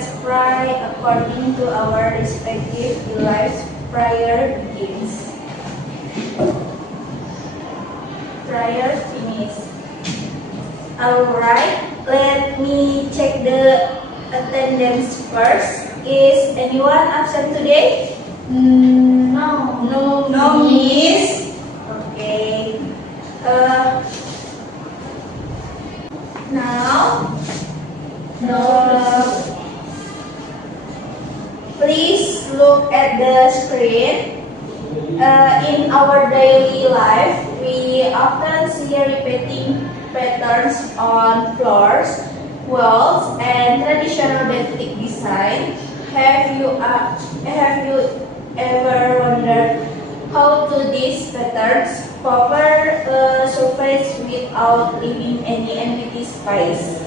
let's try according to our respective lives prior begins. Prior finish. Alright, let me check the attendance first. Is anyone absent today? No. No, miss. Okay. Now, please look at the screen. In our daily life, we often see repeating patterns on floors, walls, and traditional batik design. Have you ever wondered how do these patterns cover a surface without leaving any empty space?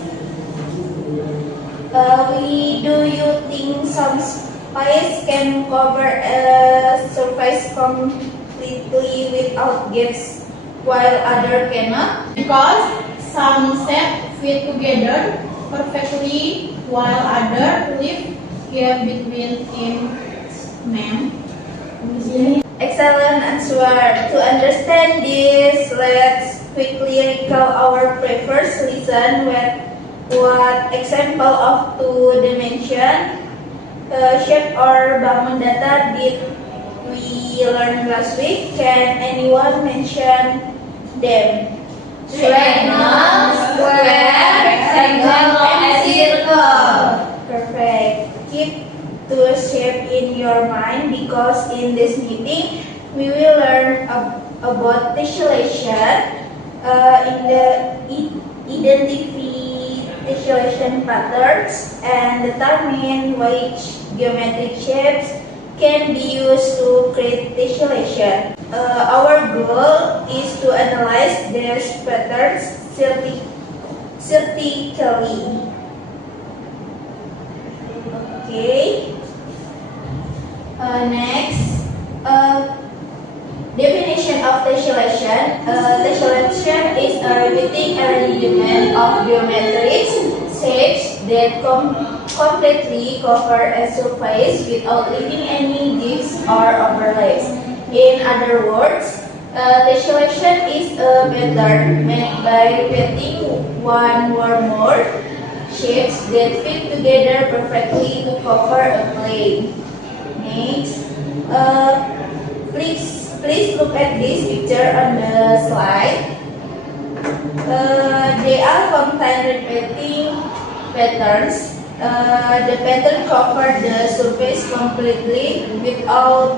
Do you think some space can cover a surface completely without gaps, while other cannot? Because some shapes fit together perfectly while others leave gap between them. Excellent answer. To understand this, let's quickly recall our previous lesson with what example of two-dimension shape or bangun data did we learn last week? Can anyone mention them? Triangle, square, rectangle, and circle. Perfect. Keep the shape in your mind because in this meeting we will learn about tessellation, identification patterns, and determine which geometric shapes can be used to create tessellation. Our goal is to analyze these patterns vertically. Okay. Next, definition of tessellation. Tessellation is a repeating arrangement of geometric shapes that completely cover a surface without leaving any dips or overlaps. In other words, tessellation is a pattern made by repeating one or more shapes that fit together perfectly to cover a plane. Next, please look at this picture on the slide. They are contain repeating patterns. The pattern cover the surface completely without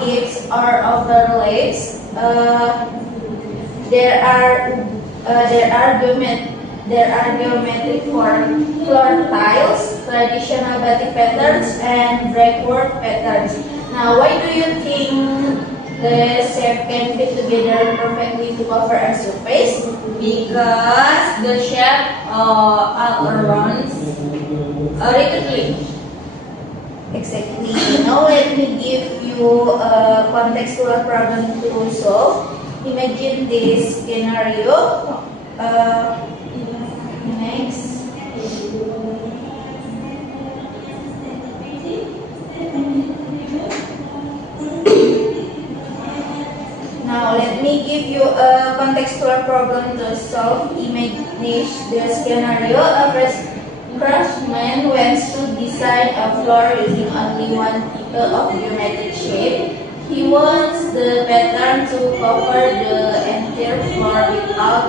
gaps or overlaps. There are geometric floor tiles, traditional batik patterns, and brickwork patterns. Now, why do you think the shape can fit together perfectly to cover a surface? Because the shape all around repeatedly. Exactly. Now, let me give you a contextual problem to solve. Imagine this scenario. Next. Now let me give you a contextual problem to solve. Imagine the scenario. A craftsman wants to design a floor using only one type of geometric shape. He wants the pattern to cover the entire floor without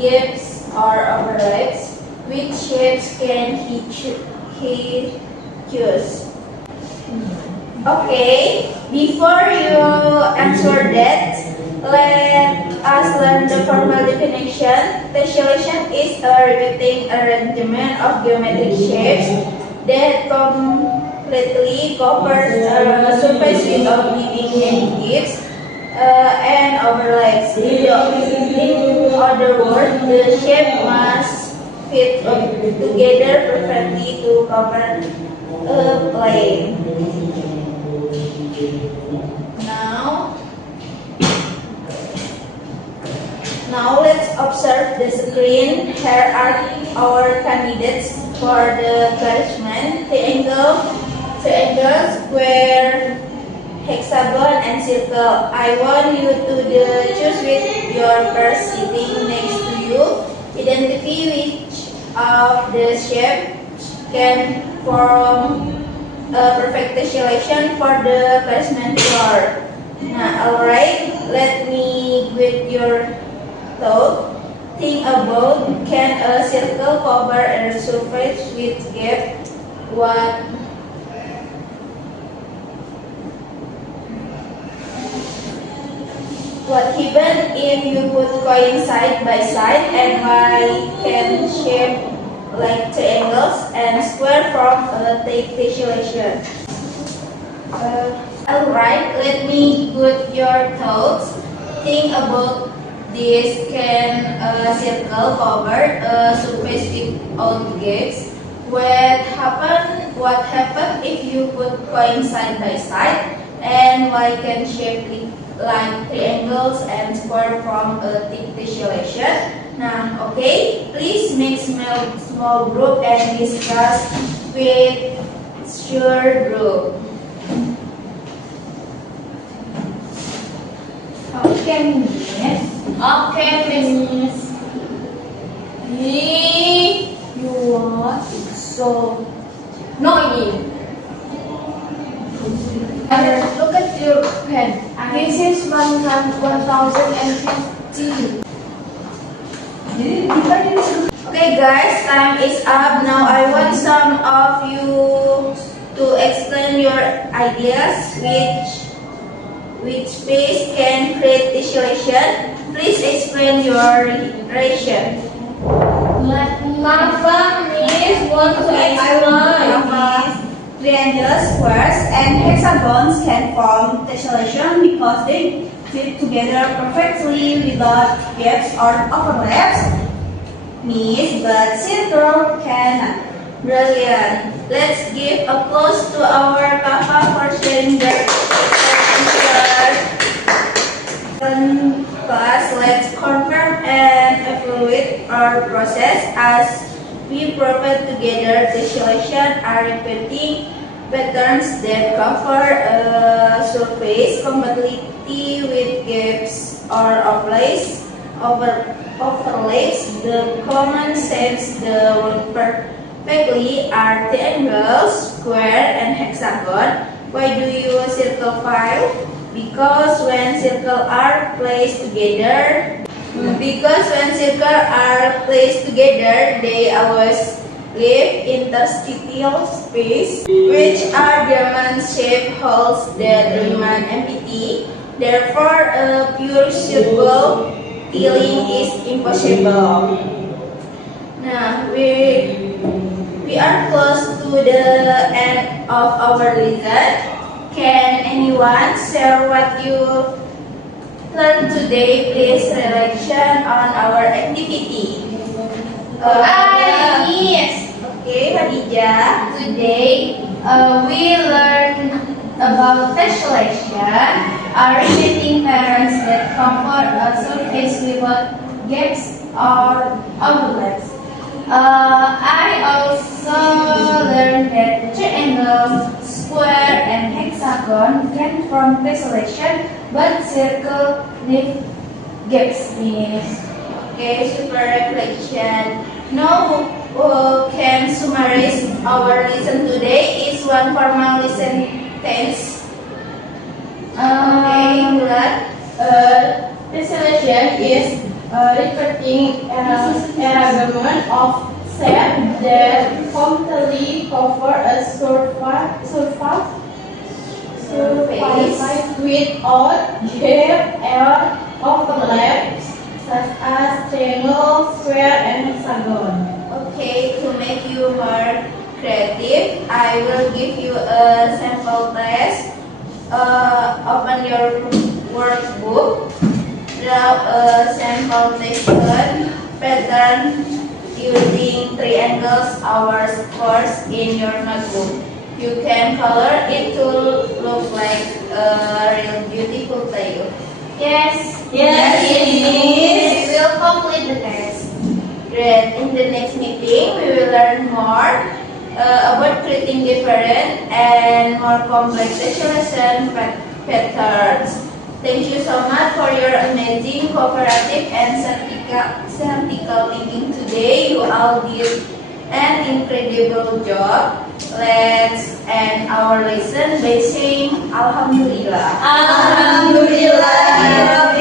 gaps or overlaps. Which shapes can he choose? Okay, before you answer that, let us learn the formal definition. Tessellation is a repeating arrangement of geometric shapes that completely covers a surface without leaving any gaps and overlaps. In other words, the shape must fit together perfectly to cover a plane. Now let's observe the screen. Here are our candidates. For the placement, triangle, square, hexagon, and circle. I want you to choose with your person sitting next to you. Identify which of the shapes can form a perfect tessellation for the placement floor. Now, alright, let me with your thought. Think about, can a circle cover a surface with gap? What happens if you put coins side by side, and why can shape like triangles and square from a tessellation? Alright, let me put your thoughts. Think about this. Can a circle cover a surface without gaps? What happen if you put coins side by side? And why can shape like triangles and square from a tessellation? Now, okay, please make small group and discuss with your group. Okay, Miss. You want so noisy. Look at your pen. This is 1050. Okay guys, time is up. Now I want some of you to explain your ideas which space can create tessellation. Please explain your ration. Nafa Miss want to explain. Triangles, squares, and hexagons can form tessellation because they fit together perfectly without gaps or overlaps. Miss, but circle cannot. Brilliant. Let's give applause to our Papa for sharing their answers. Class, let's confirm and evaluate our process as we provide together tessellation are repeating patterns that cover a surface completely with gaps or overlaps. The common sense the work perfectly are triangles, square, and hexagon. Why do you use circle file? Because when circles are placed together, they always leave interstitial space, which are diamond-shaped holes that remain empty. Therefore, a pure circle filling is impossible. Now, we are close to the end of our lesson. Can anyone share what you learned today? Please reflection on our activity. Yes. Okay, Khadijah. Today, we learned about tessellation, repeating patterns that cover a surface without gaps or overlaps. I also learned that triangle, square, and hexagon can form tessellation, but circle leave gaps. Okay, super reflection. Now, can summarize our lesson today is one formal lesson tense. Okay, Bulat. Tessellation is repeating arrangement of shapes that completely cover a surface without gap or overlaps, such as triangle, square, and hexagon. Okay, to make you more creative, I will give you a sample test. Open your workbook. Draw a sample texture pattern using triangles or squares in your notebook. You can color it to look like a real beautiful tail. Yes. Yes, We will complete the test. Great. In the next meeting, we will learn more about creating different and more complex visualization patterns. Thank you so much for your amazing, cooperative, and skeptical thinking today. You all did an incredible job. Let's end our lesson by saying Alhamdulillah. Alhamdulillah.